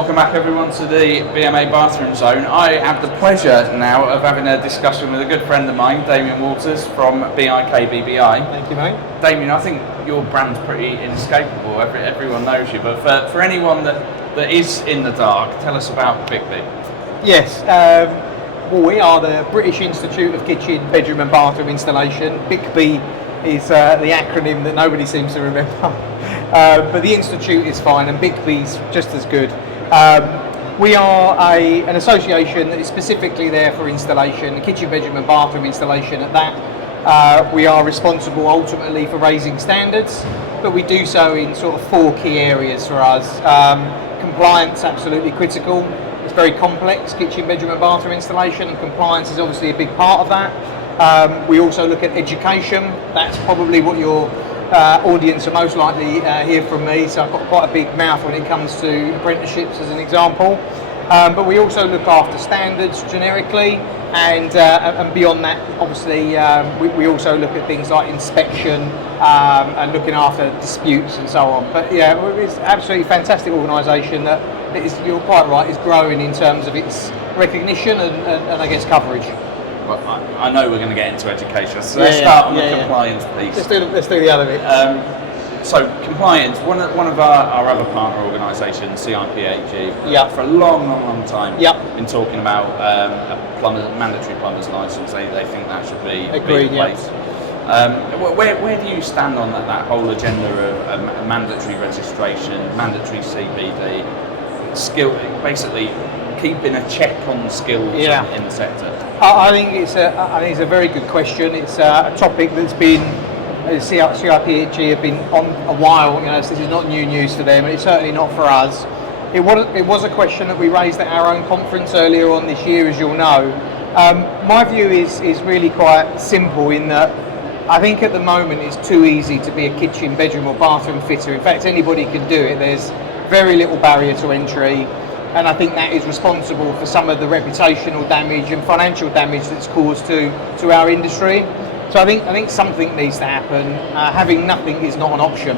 welcome back everyone to the BMA Bathroom Zone. I have the pleasure now of having a discussion with a good friend of mine, Damian Walters from BiKBBI. Thank you, mate. Damian, I think your brand's pretty inescapable. Everyone knows you, but for anyone that is in the dark, tell us about BiKBBI. Yes, well, we are the British Institute of Kitchen, Bedroom and Bathroom Installation. BiKBBI is the acronym that nobody seems to remember. But the Institute is fine and BiKBBI is just as good. We are an association that is specifically there for installation, kitchen, bedroom and bathroom installation at that. We are responsible ultimately for raising standards, but we do so in sort of 4 key areas for us. Compliance, absolutely critical. It's very complex, kitchen, bedroom and bathroom installation, and compliance is obviously a big part of that. We also look at education. That's probably what your audience are most likely hear from me, so I've got quite a big mouth when it comes to apprenticeships as an example. But we also look after standards generically, and beyond that, obviously, we also look at things like inspection and looking after disputes and so on. But yeah, it's an absolutely fantastic organisation that is, you're quite right, is growing in terms of its recognition and I guess coverage. Well, I know we're going to get into education, so let's start on the compliance piece. Let's do the other bit. So compliance, one of our other partner organisations, CIPHE, for a long time, been talking about a mandatory plumber's licence. They think that should be in place. Where do you stand on that whole agenda of mandatory registration, mandatory CPD, basically keeping a check on skills in the sector? I think it's a very good question. It's a topic that's been CIPHE have been on a while. You know, so this is not new news for them, and it's certainly not for us. It was a question that we raised at our own conference earlier on this year, as you'll know. My view is really quite simple in that I think at the moment it's too easy to be a kitchen, bedroom or bathroom fitter. In fact, anybody can do it. There's very little barrier to entry. And I think that is responsible for some of the reputational damage and financial damage that's caused to our industry. So I think something needs to happen. Having nothing is not an option.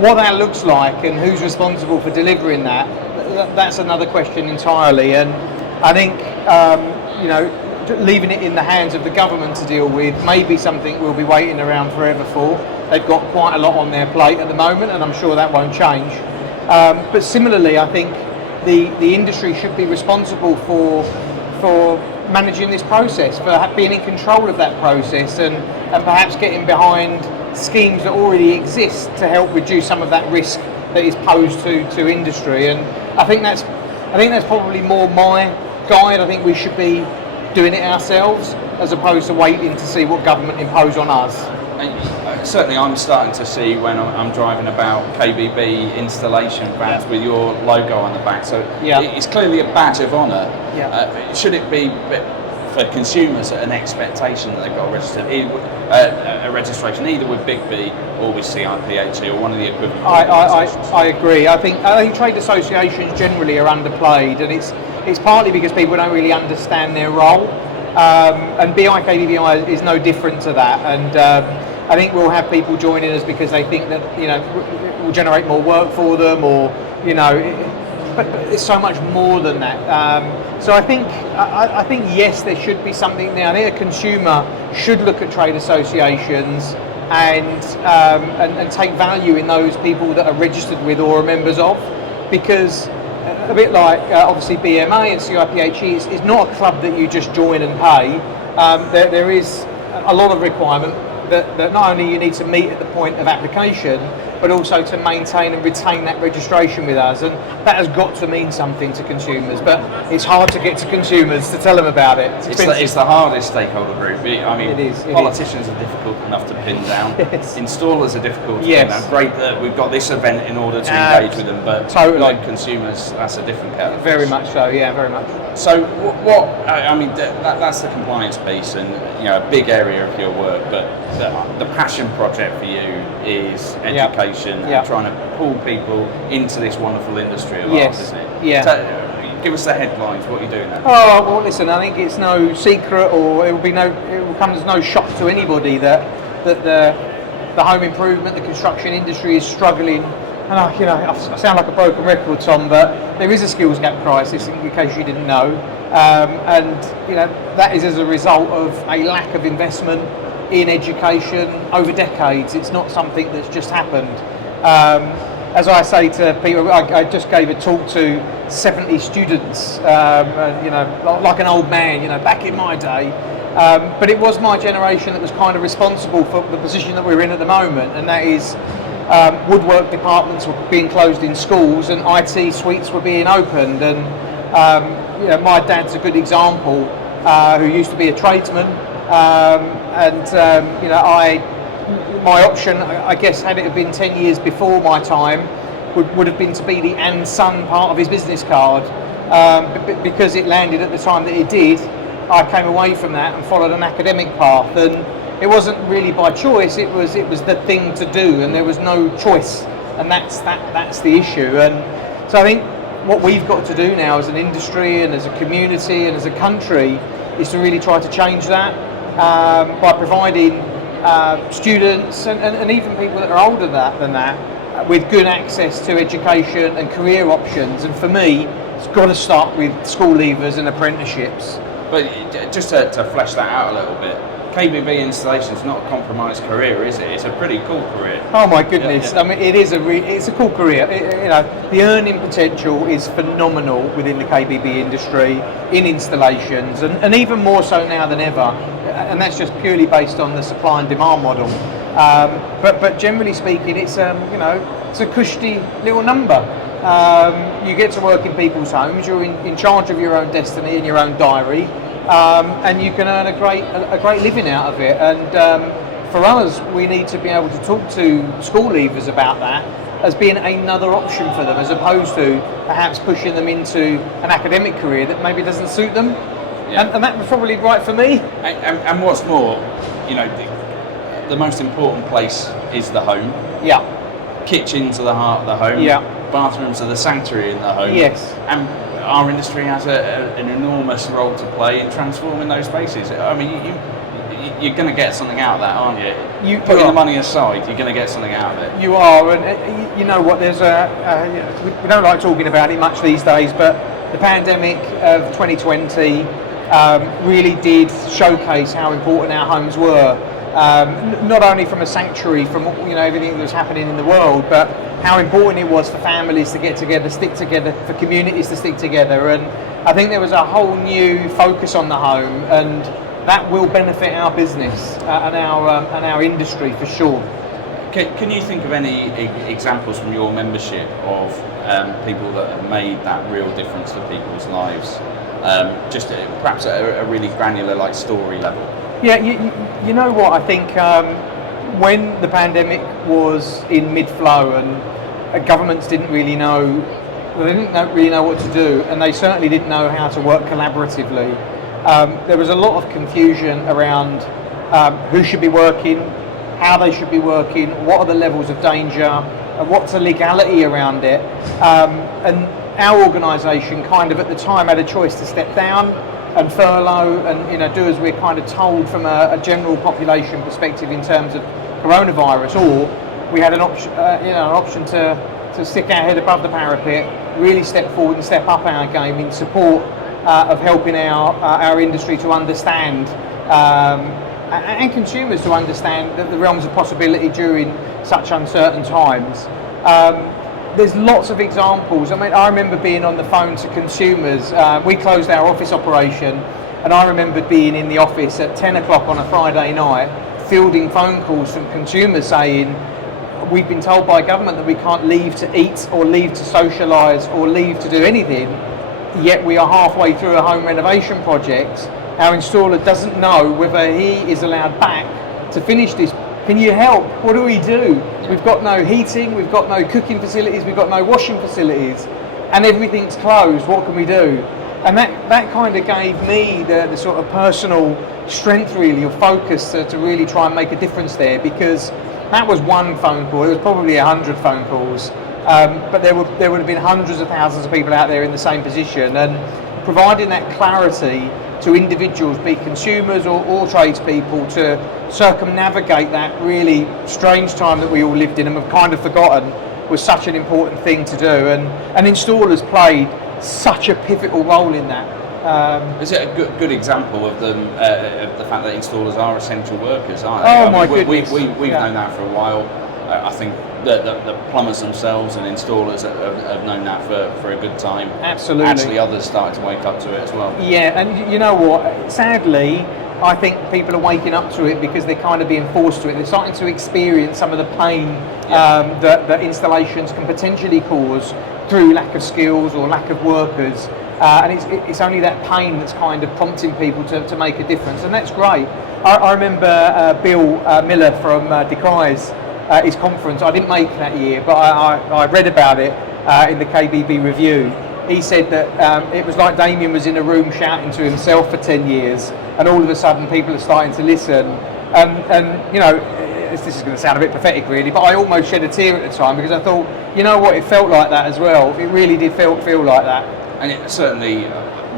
What that looks like and who's responsible for delivering that's another question entirely. And I think leaving it in the hands of the government to deal with may be something we'll be waiting around forever for. They've got quite a lot on their plate at the moment, and I'm sure that won't change. But similarly, I think the industry should be responsible for managing this process, for being in control of that process, and perhaps getting behind schemes that already exist to help reduce some of that risk that is posed to industry. And I think that's probably more my guide. I think we should be doing it ourselves as opposed to waiting to see what government impose on us. Certainly I'm starting to see when I'm driving about KBB installation vans with your logo on the back, so it's clearly a badge of honour. Should it be for consumers an expectation that they've got a registration either with BiKBBI or with CIPHE or one of the equivalent organisations? I agree. I think trade associations generally are underplayed, and it's partly because people don't really understand their role, and BiKBBI is no different to that. And I think we'll have people joining us because they think that it will generate more work for them, or but it's so much more than that. So I think yes, there should be something there. I think a consumer should look at trade associations and take value in those people that are registered with or are members of, because a bit like obviously BMA and CIPHE is not a club that you just join and pay. There is a lot of requirement that not only you need to meet at the point of application, but also to maintain and retain that registration with us, and that has got to mean something to consumers. But it's hard to get to consumers to tell them about it. It's the hardest stakeholder group. I mean, it is. Politicians are difficult enough to pin down. Installers are difficult to pin down. Great that we've got this event in order to engage with them, but like consumers, that's a different kettle. Very much so. Yeah, very much. So what? I mean, that's the compliance piece, and a big area of your work. But the passion project for you is education and trying to pull people into this wonderful industry of ours, isn't it? Yeah. So, give us the headlines. What are you doing there? Oh well, listen. I think it's no secret, or it will come as no shock to anybody that the home improvement, the construction industry is struggling and I sound like a broken record, Tom, but there is a skills gap crisis, in case you didn't know, and that is as a result of a lack of investment in education over decades. It's not something that's just happened. As I say to people, I just gave a talk to 70 students, like an old man, back in my day. But it was my generation that was kind of responsible for the position that we're in at the moment, and that is woodwork departments were being closed in schools and IT suites were being opened. And my dad's a good example, who used to be a tradesman, my option, I guess, had it been 10 years before my time, would have been to be the and son part of his business card. Because it landed at the time that it did, I came away from that and followed an academic path. And it wasn't really by choice, it was the thing to do, and there was no choice. And that's the issue. And so I think what we've got to do now as an industry and as a community and as a country is to really try to change that by providing students and even people that are older than that with good access to education and career options. And for me, it's got to start with school leavers and apprenticeships. But just to flesh that out a little bit, KBB installation is not a compromised career, is it? It's a pretty cool career. Oh my goodness! Yeah. I mean, it's a cool career. The earning potential is phenomenal within the KBB industry in installations, and even more so now than ever. And that's just purely based on the supply and demand model. But generally speaking, it's it's a cushy little number. You get to work in people's homes. You're in charge of your own destiny and your own diary. And you can earn a great living out of it. And for us, we need to be able to talk to school leavers about that as being another option for them, as opposed to perhaps pushing them into an academic career that maybe doesn't suit them. Yeah. And that was probably right for me. And what's more, the most important place is the home. Yeah. Kitchens are the heart of the home. Yeah. Bathrooms are the sanctuary in the home. Yes. And our industry has an enormous role to play in transforming those spaces. I mean, you're going to get something out of that, aren't you? Putting the money aside, you're going to get something out of it. You are, and you know what? There's we don't like talking about it much these days, but the pandemic of 2020 really did showcase how important our homes were. Not only from a sanctuary from everything that was happening in the world, but how important it was for families to get together, stick together, for communities to stick together. And I think there was a whole new focus on the home, and that will benefit our business and our industry for sure. Can you think of any examples from your membership of people that have made that real difference for people's lives? Just perhaps at a really granular story level. Yeah, you know what, I think when the pandemic was in mid-flow and governments didn't really know, they didn't really know what to do, and they certainly didn't know how to work collaboratively. There was a lot of confusion around who should be working, how they should be working, what are the levels of danger, and what's the legality around it. And our organisation kind of at the time had a choice to step down and furlough and do as we're kind of told from a general population perspective in terms of coronavirus, or we had an option to stick our head above the parapet, really step forward and step up our game in support of helping our industry to understand and consumers to understand the realms of possibility during such uncertain times. There's lots of examples. I mean, I remember being on the phone to consumers. We closed our office operation, and I remember being in the office at 10 o'clock on a Friday night, fielding phone calls from consumers saying, we've been told by government that we can't leave to eat or leave to socialise or leave to do anything, yet we are halfway through a home renovation project. Our installer doesn't know whether he is allowed back to finish this. Can you help? What do we do? We've got no heating, we've got no cooking facilities, we've got no washing facilities, and everything's closed. What can we do? And that kind of gave me the sort of personal strength, really, of focus to really try and make a difference there, because that was one phone call. It was probably 100 phone calls, but there would have been hundreds of thousands of people out there in the same position, and providing that clarity to individuals, be consumers or tradespeople, to circumnavigate that really strange time that we all lived in and have kind of forgotten, was such an important thing to do, and installers played such a pivotal role in that. Is it a good example of them, of the fact that installers are essential workers, aren't they? Oh, my goodness. We've known that for a while. I think the plumbers themselves and installers have known that for a good time. Absolutely. Actually, others started to wake up to it as well. Yeah, and you know what? Sadly, I think people are waking up to it because they're kind of being forced to it. They're starting to experience some of the pain that installations can potentially cause through lack of skills or lack of workers. And it's only that pain that's kind of prompting people to make a difference, and that's great. I remember Bill Miller from Decry's his conference. I didn't make that year, but I read about it in the KBB review. He said that it was like Damian was in a room shouting to himself for 10 years, and all of a sudden people are starting to listen. And you know, this is going to sound a bit pathetic really, but I almost shed a tear at the time because I thought, you know what, it felt like that as well. It really did feel like that. And it certainly,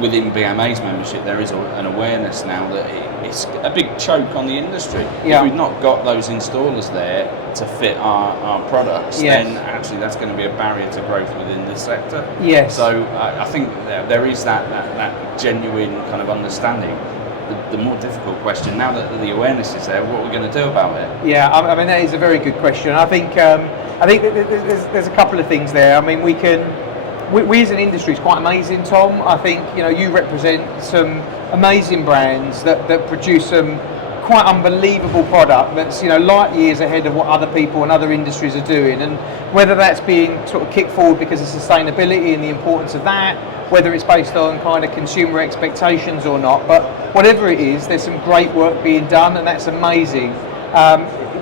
within BMA's membership, there is an awareness now that it's a big choke on the industry. Yeah. If we've not got those installers there to fit our products, Yes. then actually that's going to be a barrier to growth within this sector. Yes. So I think there is that genuine kind of understanding. The more difficult question, now that the awareness is there, what are we going to do about it? Yeah, I mean that is a very good question. I think there's a couple of things there. I mean, we as an industry is quite amazing, Tom. I think you represent some amazing brands that produce some quite unbelievable product that's light years ahead of what other people and other industries are doing, and whether that's being sort of kicked forward because of sustainability and the importance of that, whether it's based on kind of consumer expectations or not, but whatever it is, there's some great work being done, and that's amazing.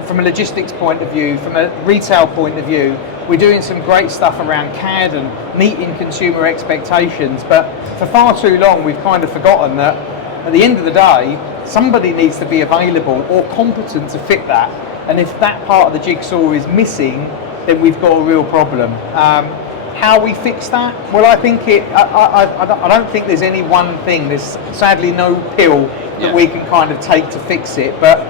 From a logistics point of view, from a retail point of view, we're doing some great stuff around CAD and meeting consumer expectations, but for far too long we've kind of forgotten that at the end of the day, somebody needs to be available or competent to fit that, and if that part of the jigsaw is missing, then we've got a real problem. How we fix that? Well, I think I don't think there's any one thing. There's sadly no pill that we can kind of take to fix it, but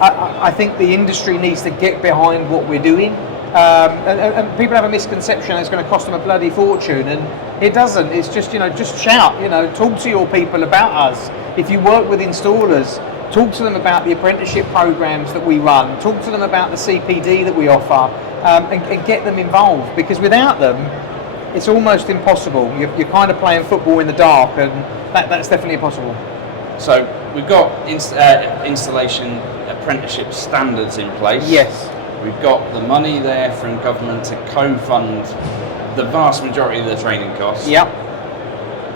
I think the industry needs to get behind what we're doing. And people have a misconception that it's going to cost them a bloody fortune, and it doesn't. It's just just shout, talk to your people about us. If you work with installers, talk to them about the apprenticeship programs that we run, talk to them about the CPD that we offer, and get them involved, because without them it's almost impossible. You're kind of playing football in the dark, and that's definitely impossible. So we've got installation apprenticeship standards in place. Yes. We've got the money there from government to co-fund the vast majority of the training costs. Yep.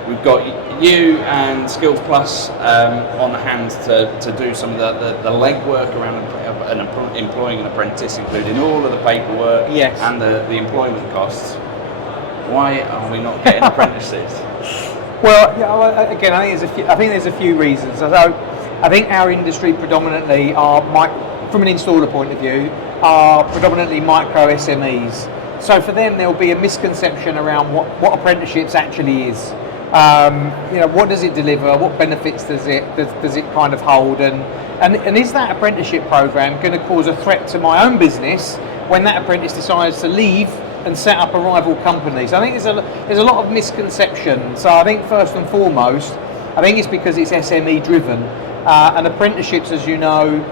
We've got you and Skills Plus on hand to do some of the legwork around employing an apprentice, including all of the paperwork and the employment costs. Why are we not getting apprentices? Well, again, I think there's a few reasons. So I think our industry predominantly from an installer point of view, are predominantly micro SMEs. So for them, there'll be a misconception around what apprenticeships actually is. What does it deliver? What benefits does it kind of hold? And is that apprenticeship program going to cause a threat to my own business when that apprentice decides to leave and set up a rival company? So I think there's a lot of misconception. So I think first and foremost, I think it's because it's SME driven, and apprenticeships, as you know,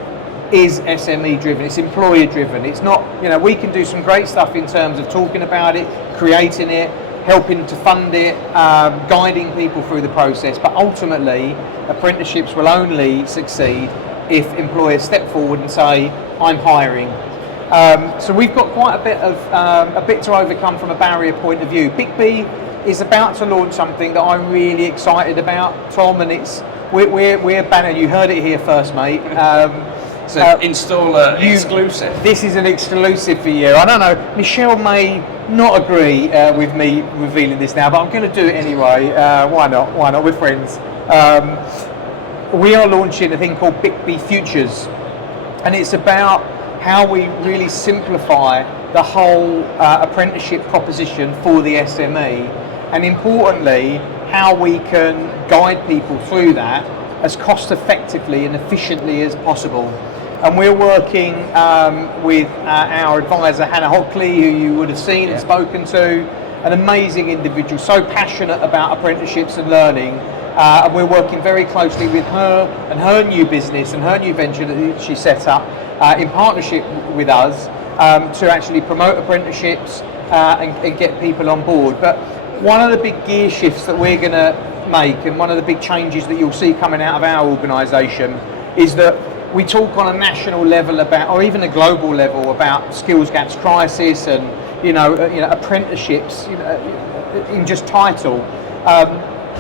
is SME driven, it's employer driven. It's not, we can do some great stuff in terms of talking about it, creating it, helping to fund it, guiding people through the process, but ultimately apprenticeships will only succeed if employers step forward and say, I'm hiring. So we've got quite a bit to overcome from a barrier point of view. BiKBBI is about to launch something that I'm really excited about, Tom, and we're banner. You heard it here first, mate. It's an installer exclusive. This is an exclusive for you. I don't know, Michelle may not agree with me revealing this now, but I'm going to do it anyway. Why not? We're friends. We are launching a thing called BiKBBI Futures, and it's about how we really simplify the whole apprenticeship proposition for the SME, and importantly, how we can guide people through that as cost effectively and efficiently as possible. And we're working with our advisor Hannah Hockley, who you would have seen and spoken to, an amazing individual, so passionate about apprenticeships and learning. And we're working very closely with her and her new business and her new venture that she set up in partnership with us to actually promote apprenticeships and get people on board. But one of the big gear shifts that we're going to make, and one of the big changes that you'll see coming out of our organisation, is that we talk on a national level about, or even a global level, about skills gaps crisis and apprenticeships in just title.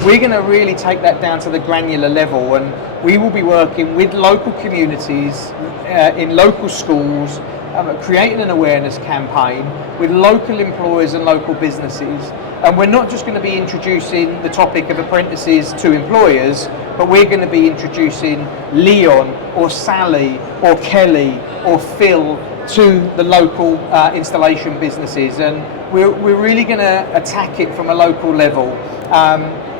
We're going to really take that down to the granular level, and we will be working with local communities in local schools, creating an awareness campaign with local employers and local businesses. And we're not just going to be introducing the topic of apprentices to employers, but we're going to be introducing Leon or Sally or Kelly or Phil to the local installation businesses. And we're really going to attack it from a local level,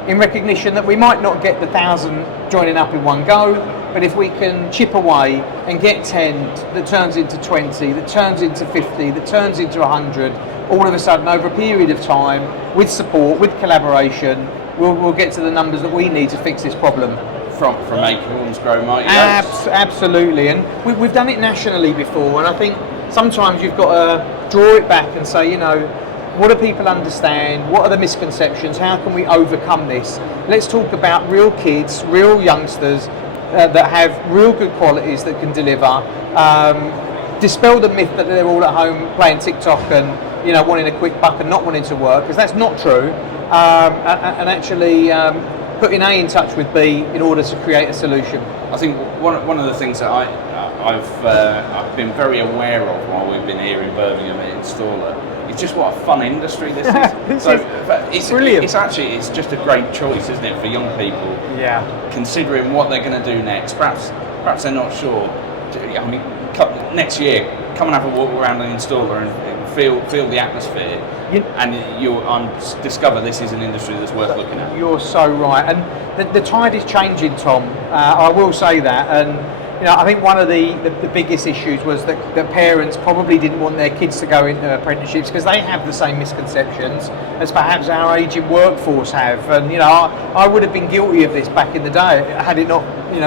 in recognition that we might not get the 1,000 joining up in one go, but if we can chip away and get 10 that turns into 20, that turns into 50, that turns into 100, all of a sudden over a period of time, with support, with collaboration, we'll get to the numbers that we need to fix this problem. From acorns grow mighty oaks. Absolutely, and we've done it nationally before, and I think sometimes you've got to draw it back and say, what do people understand? What are the misconceptions? How can we overcome this? Let's talk about real kids, real youngsters that have real good qualities that can deliver. Dispel the myth that they're all at home playing TikTok and wanting a quick buck and not wanting to work, because that's not true. And actually putting A in touch with B in order to create a solution. I think one of the things that I've been very aware of while we've been here in Birmingham at Installer, it's just what a fun industry this is. It's brilliant. It's just a great choice, isn't it, for young people? Yeah. Considering what they're going to do next. Perhaps they're not sure. I mean, next year, come and have a walk around an Installer and feel the atmosphere, and you'll discover this is an industry that's worth looking at. You're so right, and the tide is changing, Tom. I will say that, and I think one of the biggest issues was that parents probably didn't want their kids to go into apprenticeships because they have the same misconceptions as perhaps our ageing workforce have. And I would have been guilty of this back in the day had it not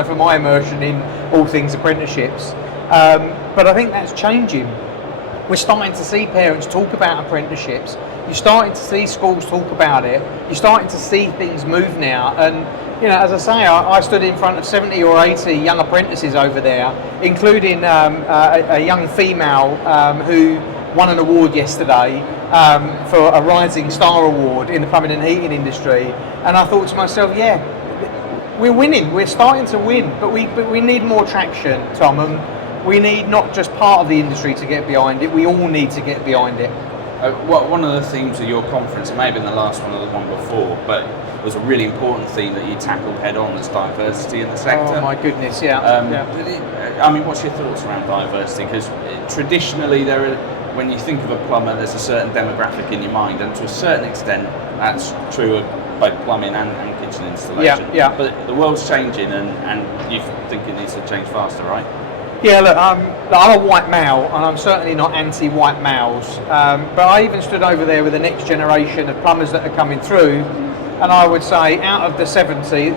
for my immersion in all things apprenticeships. But I think that's changing. We're starting to see parents talk about apprenticeships. You're starting to see schools talk about it. You're starting to see things move now. And as I say, I stood in front of 70 or 80 young apprentices over there, including a young female who won an award yesterday for a Rising Star Award in the plumbing and heating industry. And I thought to myself, we're winning. We're starting to win, but we need more traction, Tom. And we need not just part of the industry to get behind it. We all need to get behind it. One of the themes of your conference, it may have been the last one or the one before, but it was a really important theme that you tackled head on, as diversity in the sector. Oh my goodness, yeah. I mean, what's your thoughts around diversity? Because traditionally, when you think of a plumber, there's a certain demographic in your mind, and to a certain extent, that's true of both plumbing and kitchen installation. Yeah. But the world's changing, and you think it needs to change faster, right? Yeah, look, I'm a white male, and I'm certainly not anti-white males. But I even stood over there with the next generation of plumbers that are coming through, and I would say out of the 70,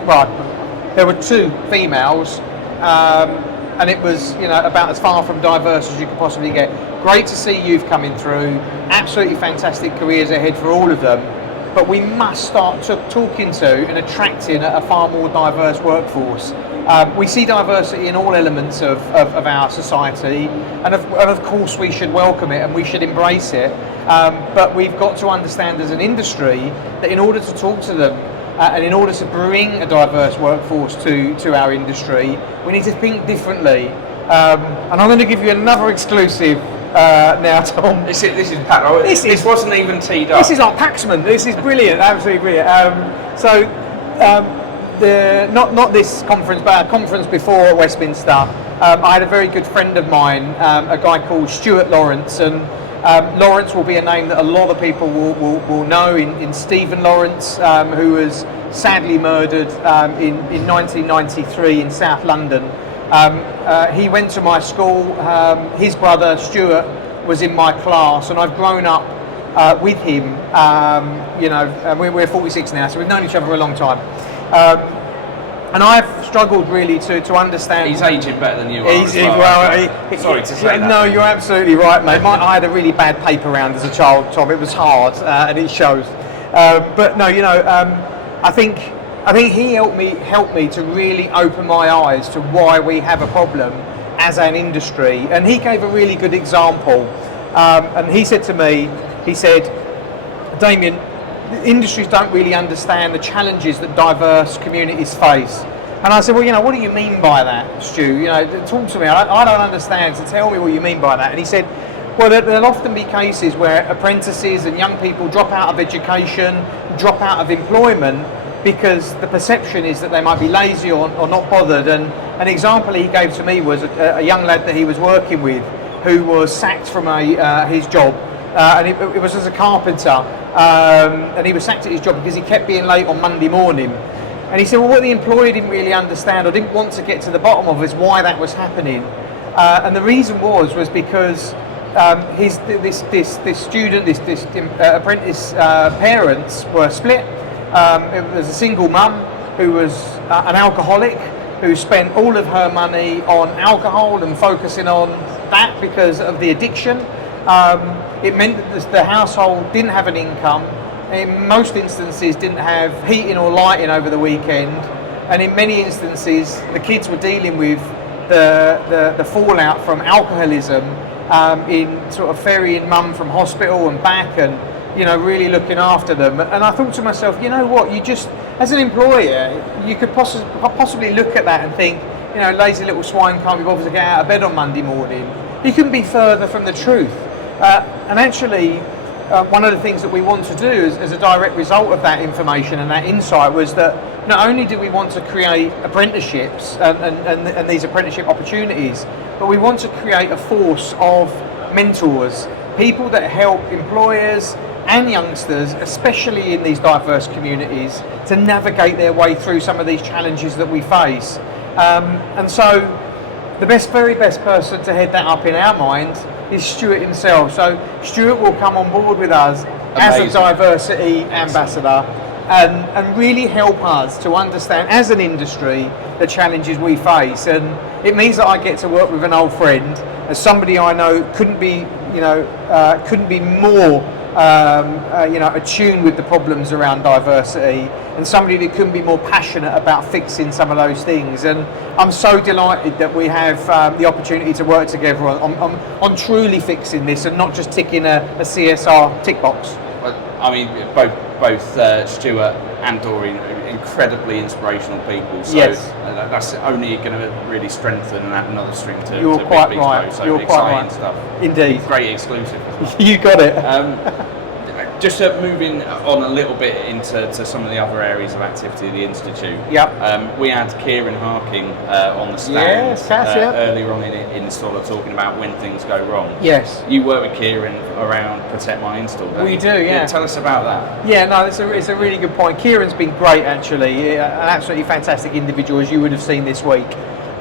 there were 2 females, and it was about as far from diverse as you could possibly get. Great to see youth coming through. Absolutely fantastic careers ahead for all of them. But we must start talking to and attracting a far more diverse workforce. We see diversity in all elements of our society, and of course we should welcome it and we should embrace it. But we've got to understand as an industry that in order to talk to them and in order to bring a diverse workforce to our industry, we need to think differently. And I'm going to give you another exclusive now, Tom. This is Pat. This wasn't even teed up. This is like Paxman. This is brilliant, absolutely brilliant. Not this conference, but a conference before at Westminster, I had a very good friend of mine, a guy called Stuart Lawrence, and Lawrence will be a name that a lot of people will know in Stephen Lawrence, who was sadly murdered in 1993 in South London. He went to my school. His brother Stuart was in my class, and I've grown up with him. You know, we're 46 now, so we've known each other for a long time. And I've struggled really to understand. He's aging better than you are. Sorry to say that. No, you're absolutely right, mate. I had a really bad paper round as a child, Tom. It was hard, and it shows. But no, you know, I think he helped me to really open my eyes to why we have a problem as an industry. And he gave a really good example. And he said to me, he said, Damian, industries don't really understand the challenges that diverse communities face. And I said, well, you know, what do you mean by that, Stu? You know, talk to me. I don't understand, so tell me what you mean by that. And he said, well, there'll often be cases where apprentices and young people drop out of education, drop out of employment, because the perception is that they might be lazy or not bothered. And an example he gave to me was a young lad that he was working with who was sacked from his job. And it was as a carpenter, and he was sacked at his job because he kept being late on Monday morning. And he said, well, what the employer didn't really understand or didn't want to get to the bottom of is why that was happening. And the reason was because this student, this apprentice parents were split. It was a single mum who was an alcoholic, who spent all of her money on alcohol and focusing on that because of the addiction. It meant that the household didn't have an income, in most instances didn't have heating or lighting over the weekend, and in many instances the kids were dealing with the fallout from alcoholism, in sort of ferrying mum from hospital and back, and you know, really looking after them. And I thought to myself, you know what, you just, as an employer, you could possibly look at that and think, you know, lazy little swine can't be bothered to get out of bed on Monday morning. You couldn't be further from the truth. And actually, one of the things that we want to do as a direct result of that information and that insight was that not only do we want to create apprenticeships and these apprenticeship opportunities, but we want to create a force of mentors, people that help employers and youngsters, especially in these diverse communities, to navigate their way through some of these challenges that we face. And so the very best person to head that up in our minds is Stuart himself. So Stuart will come on board with us as a diversity ambassador and really help us to understand as an industry the challenges we face. And it means that I get to work with an old friend, as somebody I know couldn't be more attuned with the problems around diversity, and somebody that couldn't be more passionate about fixing some of those things. And I'm so delighted that we have the opportunity to work together on truly fixing this and not just ticking a CSR tick box. Well, I mean, both Stuart and Doreen are incredibly inspirational people, so yes. That's only going to really strengthen and add another string to You're to quite Big right. Beast, so You're exciting quite right. stuff. Indeed. Great exclusive. You got it. Just moving on a little bit into some of the other areas of activity of the Institute. Yep. We had Kieran Harking on the stand Yes, earlier on in Installer talking about when things go wrong. Yes. You work with Kieran around Protect My Install, don't We you? do, yeah. Tell us about that. Yeah, no, it's a really good point. Kieran's been great, actually. An absolutely fantastic individual, as you would have seen this week.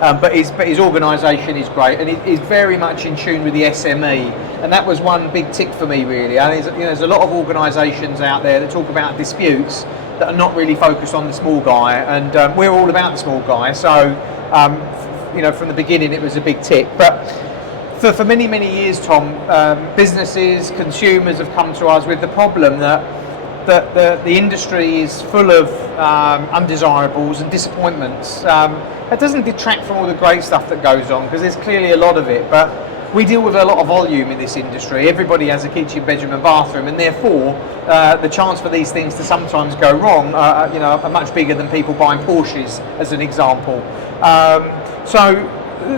But his organisation is great, and he's very much in tune with the SME, and that was one big tick for me, really. There's a lot of organisations out there that talk about disputes that are not really focused on the small guy, and we're all about the small guy. So, from the beginning, it was a big tick. But for many, many years, Tom, businesses, consumers have come to us with the problem that the industry is full of undesirables and disappointments. It doesn't detract from all the great stuff that goes on, because there's clearly a lot of it, but we deal with a lot of volume in this industry. Everybody has a kitchen, bedroom and bathroom, and therefore the chance for these things to sometimes go wrong are much bigger than people buying Porsches, as an example. So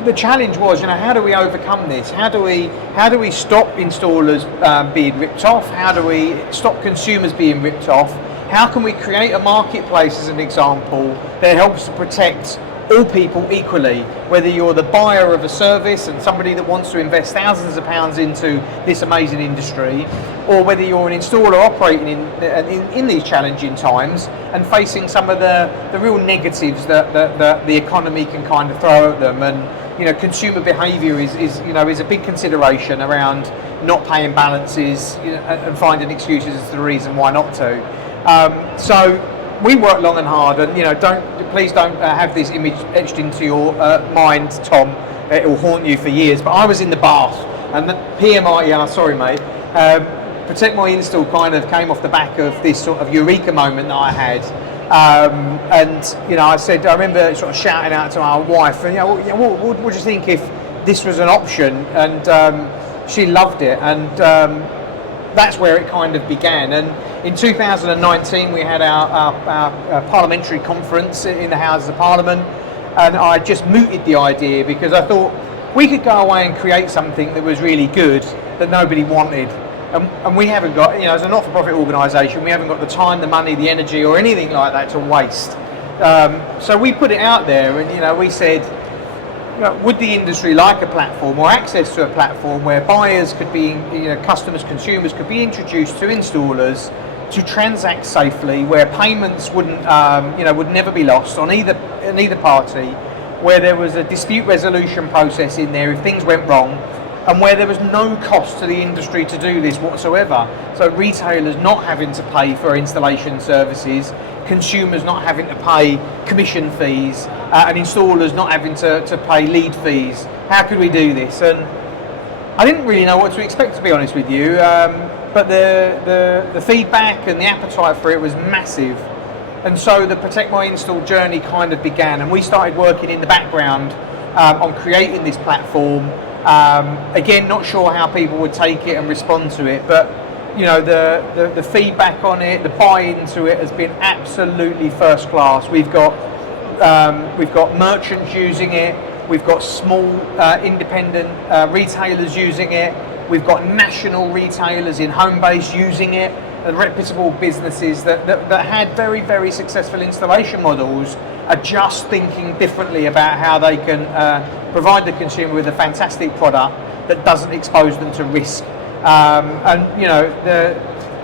the challenge was, how do we overcome this? How do we stop installers being ripped off? How do we stop consumers being ripped off? How can we create a marketplace, as an example, that helps to protect all people equally, whether you're the buyer of a service and somebody that wants to invest thousands of pounds into this amazing industry, or whether you're an installer operating in these challenging times and facing some of the real negatives that the economy can kind of throw at them. And consumer behaviour is a big consideration around not paying balances, and finding excuses as to the reason why not to. So we work long and hard, and please don't have this image etched into your mind, Tom. It will haunt you for years. But I was in the bath, and the PMI, sorry mate, Protect My Install kind of came off the back of this sort of eureka moment that I had. And I remember sort of shouting out to our wife, and what do you think if this was an option? And she loved it, and that's where it kind of began. And in 2019, we had our parliamentary conference in the Houses of Parliament, and I just mooted the idea because I thought we could go away and create something that was really good that nobody wanted. And we haven't got, as a not-for-profit organisation, we haven't got the time, the money, the energy, or anything like that to waste. So we put it out there, and we said, would the industry like a platform or access to a platform where buyers could be, customers, consumers could be introduced to installers to transact safely, where payments wouldn't, would never be lost on either party, where there was a dispute resolution process in there if things went wrong, and where there was no cost to the industry to do this whatsoever. So retailers not having to pay for installation services, consumers not having to pay commission fees, and installers not having to pay lead fees. How could we do this? And I didn't really know what to expect, to be honest with you, but the feedback and the appetite for it was massive. And so the Protect My Install journey kind of began, and we started working in the background on creating this platform. Again, not sure how people would take it and respond to it, but the feedback on it, the buy-in to it has been absolutely first class. We've got merchants using it, we've got small independent retailers using it, we've got national retailers in home base using it, and reputable businesses that had very, very successful installation models are just thinking differently about how they can provide the consumer with a fantastic product that doesn't expose them to risk.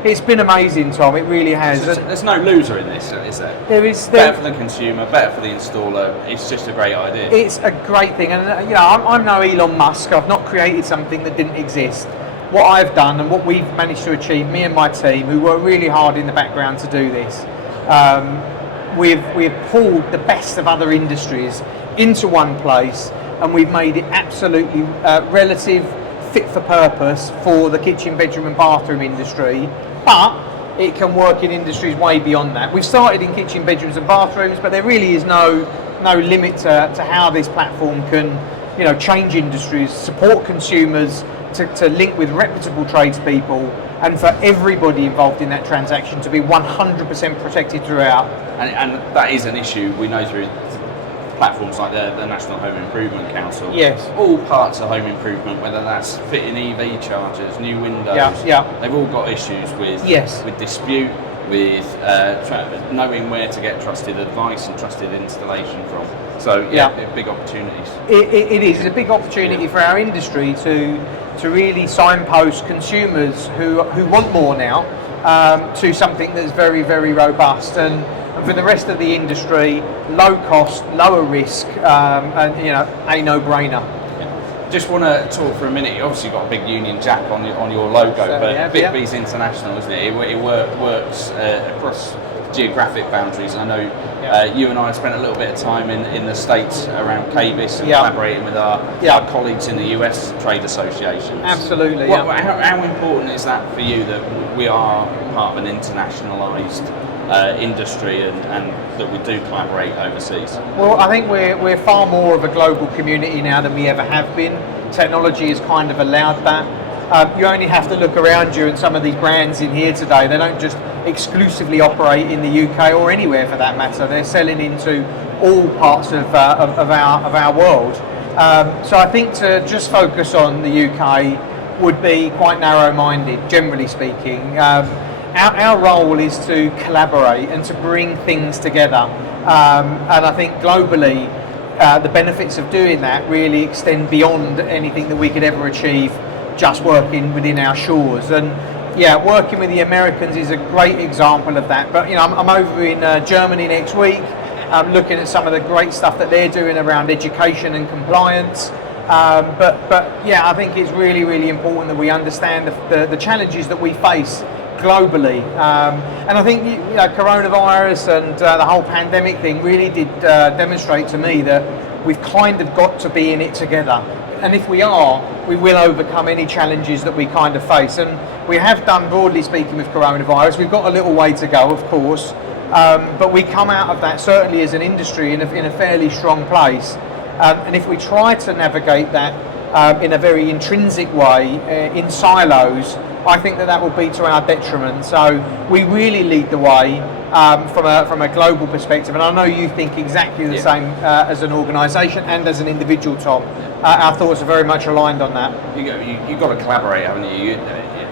It's been amazing, Tom. It really has. There's no loser in this, is there? There is. Better for the consumer, better for the installer. It's just a great idea. It's a great thing, and I'm no Elon Musk. I've not created something that didn't exist. What I've done and what we've managed to achieve, me and my team, who work really hard in the background to do this, we've pulled the best of other industries into one place, and we've made it absolutely relative, fit for purpose for the kitchen, bedroom and bathroom industry, but it can work in industries way beyond that. We've started in kitchen, bedrooms and bathrooms, but there really is no limit to how this platform can change industries, support consumers, to link with reputable tradespeople, and for everybody involved in that transaction to be 100% protected throughout. And that is an issue we know through platforms like the National Home Improvement Council. Yes. All parts of home improvement, whether that's fitting EV chargers, new windows, they've all got issues with dispute, with knowing where to get trusted advice and trusted installation from. So big opportunities. It is. It's a big opportunity for our industry to really signpost consumers who want more now to something that's very, very robust. And for the rest of the industry, low cost, lower risk, and a no-brainer. Just want to talk for a minute. You obviously got a big Union Jack on your logo, but BiKBBI's international, isn't it? It works across geographic boundaries. I know you and I have spent a little bit of time in the States around KBIS and collaborating with our colleagues in the US trade associations. Absolutely. How important is that for you that we are part of an internationalised industry and that we do collaborate overseas? Well, I think we're far more of a global community now than we ever have been. Technology has kind of allowed that. You only have to look around you, and some of these brands in here today, they don't just exclusively operate in the UK or anywhere for that matter. They're selling into all parts of our world. So I think to just focus on the UK would be quite narrow-minded, generally speaking. Our role is to collaborate and to bring things together. And I think globally, the benefits of doing that really extend beyond anything that we could ever achieve just working within our shores. And yeah, working with the Americans is a great example of that. But I'm over in Germany next week, looking at some of the great stuff that they're doing around education and compliance. But yeah, I think it's really, really important that we understand the challenges that we face globally. And I think coronavirus and the whole pandemic thing really did demonstrate to me that we've kind of got to be in it together. And if we are, we will overcome any challenges that we kind of face. And we have done, broadly speaking, with coronavirus. We've got a little way to go, of course, but we come out of that, certainly as an industry, in a fairly strong place. And if we try to navigate that in a very intrinsic way, in silos, I think that will be to our detriment. So we really lead the way from a global perspective, and I know you think exactly the same as an organisation and as an individual, Tom. Our thoughts are very much aligned on that. You've got to collaborate, haven't you?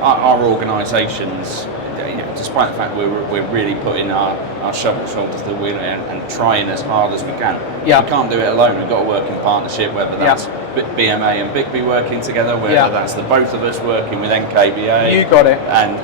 Our organisations, despite the fact we're really putting our shoulders to the wheel and trying as hard as we can. Yeah. We can't do it alone. We've got to work in partnership, whether that's BMA and BiKBBI working together, whether that's the both of us working with NKBA. You got it. And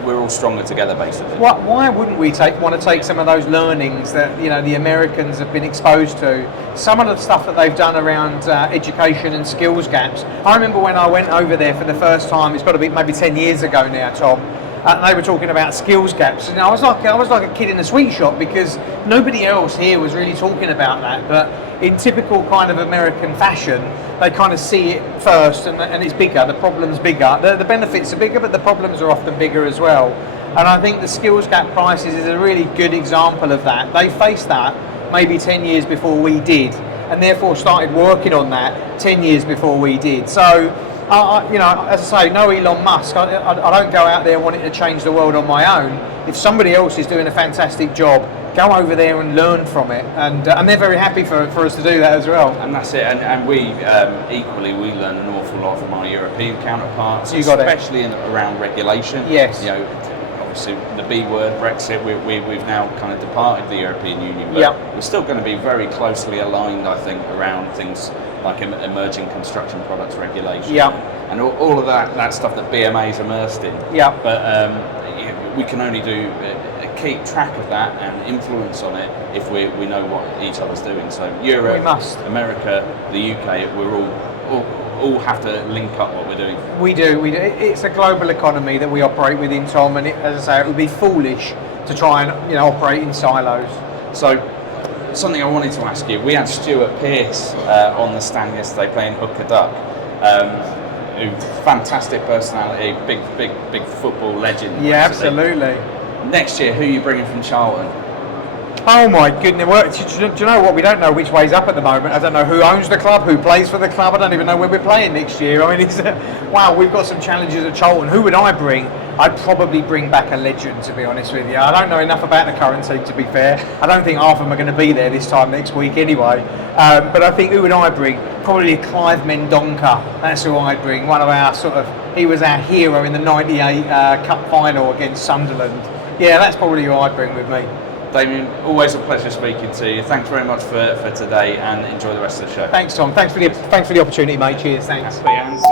we're all stronger together, basically. Why wouldn't we want to take some of those learnings that the Americans have been exposed to, some of the stuff that they've done around education and skills gaps? I remember when I went over there for the first time. It's got to be maybe 10 years ago now, Tom. And they were talking about skills gaps, and I was like a kid in a sweet shop, because nobody else here was really talking about that. But in typical kind of American fashion, they kind of see it first, and it's bigger. The problem's bigger. The benefits are bigger, but the problems are often bigger as well. And I think the skills gap crisis is a really good example of that. They faced that maybe 10 years before we did, and therefore started working on that 10 years before we did. So. As I say, no Elon Musk. I don't go out there wanting to change the world on my own. If somebody else is doing a fantastic job, go over there and learn from it. And they're very happy for us to do that as well. And that's it. And we equally we learn an awful lot from our European counterparts, especially around regulation. Yes. Obviously the B word, Brexit. We've now kind of departed the European Union, but we're still going to be very closely aligned, I think, around things like emerging construction products regulation, and all of that stuff that BMA is immersed in. But we can only keep track of that and influence on it if we know what each other's doing. So Europe, we must. America, the UK, we're all have to link up what we're doing. We do. It's a global economy that we operate within, Tom, and as I say, it would be foolish to try and operate in silos. So. Something I wanted to ask you, we had Stuart Pearce on the stand yesterday playing hooker duck. Fantastic personality, big football legend. Yeah, absolutely. Next year, who are you bringing from Charlton? Oh my goodness, do you know what? We don't know which way's up at the moment. I don't know who owns the club, who plays for the club. I don't even know where we're playing next year. I mean, wow, we've got some challenges at Charlton. Who would I bring? I'd probably bring back a legend, to be honest with you. I don't know enough about the current team, to be fair. I don't think half of them are going to be there this time next week anyway. But I think, who would I bring? Probably Clive Mendonca. That's who I'd bring. One of our he was our hero in the '98 Cup final against Sunderland. Yeah, that's probably who I'd bring with me. Damian, always a pleasure speaking to you. Thanks very much for today, and enjoy the rest of the show. Thanks, Tom. Thanks for the opportunity, mate. Cheers. Thanks. Happy hands.